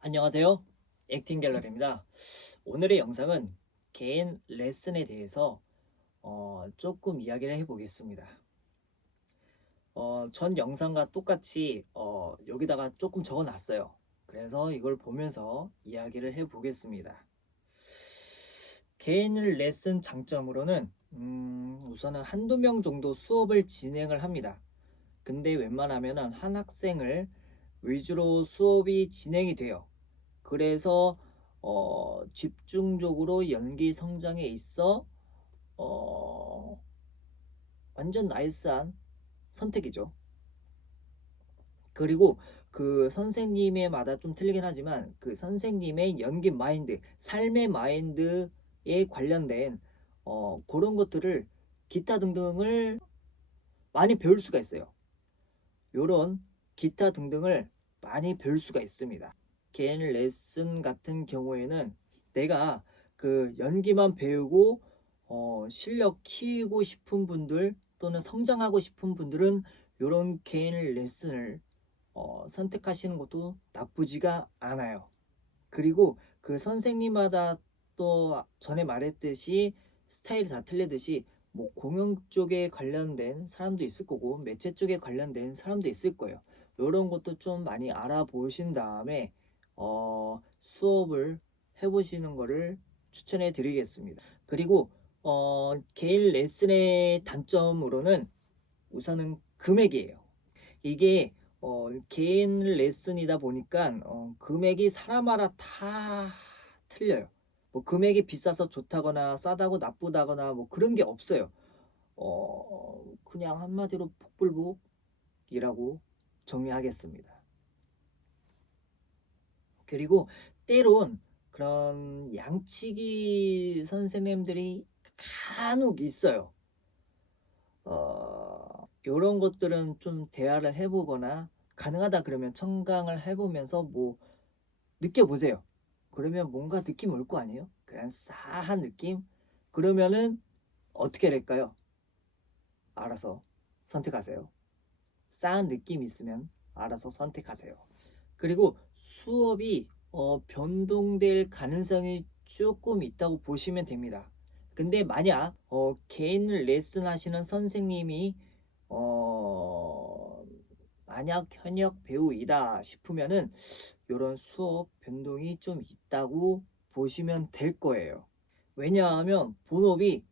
안녕하세요. 액팅 갤러리입니다. 오늘의 영상은 개인 레슨에 대해서 어, 조금 이야기를 해보겠습니다. 어, 전 영상과 똑같이 어, 여기다가 조금 적어놨어요. 그래서 이걸 보면서 이야기를 해보겠습니다. 개인 레슨 장점으로는 음, 우선은 한두 명 정도 수업을 진행을 합니다. 근데 웬만하면 한 학생을 위주로 수업이 진행이 돼요. 그래서 어, 집중적으로 연기 성장에 있어 어, 완전 나이스한 선택이죠. 그리고 그 선생님의 마다 좀 틀리긴 하지만 그 선생님의 연기 마인드, 삶의 마인드에 관련된 어, 그런 것들을 기타 등등을 많이 배울 수가 있어요. 요런 기타 등등을 많이 배울 수가 있습니다. 개인 레슨 같은 경우에는 내가 그 연기만 배우고 어, 실력 키우고 싶은 분들 또는 성장하고 싶은 분들은 이런 개인 레슨을 어, 선택하시는 것도 나쁘지가 않아요. 그리고 그 선생님마다 또 전에 말했듯이 스타일이 다 틀리듯이 뭐 공연 쪽에 관련된 사람도 있을 거고 매체 쪽에 관련된 사람도 있을 거예요. 이런 것도 좀 많이 알아보신 다음에 어, 수업을 해보시는 거를 추천해 드리겠습니다. 그리고 어, 개인 레슨의 단점으로는 우선은 금액이에요. 이게 어, 개인 레슨이다 보니까 어, 금액이 사람마다 다 틀려요. 뭐 금액이 비싸서 좋다거나 싸다고 나쁘다거나 뭐 그런 게 없어요. 어, 그냥 한마디로 복불복이라고 정리하겠습니다. 그리고 때론 그런 양치기 선생님들이 간혹 있어요. 어, 이런 것들은 좀 대화를 해보거나 가능하다 그러면 청강을 해보면서 뭐 느껴보세요. 그러면 뭔가 느낌 올 거 아니에요? 그냥 싸한 느낌? 그러면은 어떻게 될까요? 알아서 선택하세요. 싸한 느낌 있으면 알아서 선택하세요. 그리고 수업이 어, 변동될 가능성이 조금 있다고 보시면 됩니다. 근데 만약 어, 개인 레슨 하시는 선생님이 어, 만약 현역 배우이다 싶으면은 이런 수업 변동이 좀 있다고 보시면 될 거예요. 왜냐하면 본업이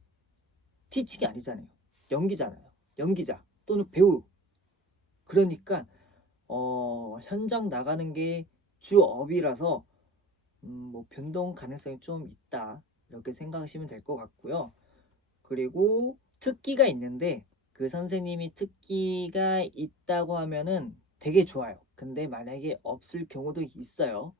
티칭이 아니잖아요. 연기잖아요. 연기자 또는 배우. 그러니까 어, 현장 나가는 게 주업이라서 음, 뭐 변동 가능성이 좀 있다 이렇게 생각하시면 될 것 같고요. 그리고 특기가 있는데 그 선생님이 특기가 있다고 하면은 되게 좋아요. 근데 만약에 없을 경우도 있어요.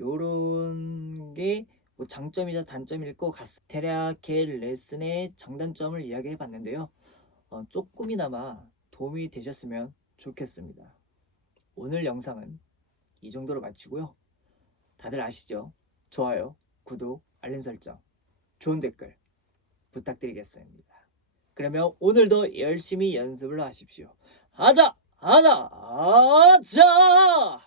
요런 게 뭐 장점이자 단점일 것 같습니다. 대략 개 레슨의 장단점을 이야기해 봤는데요. 어, 조금이나마 도움이 되셨으면 좋겠습니다. 오늘 영상은 이 정도로 마치고요. 다들 아시죠? 좋아요, 구독, 알림 설정, 좋은 댓글 부탁드리겠습니다. 그러면 오늘도 열심히 연습을 하십시오. 하자! 하자! 하자!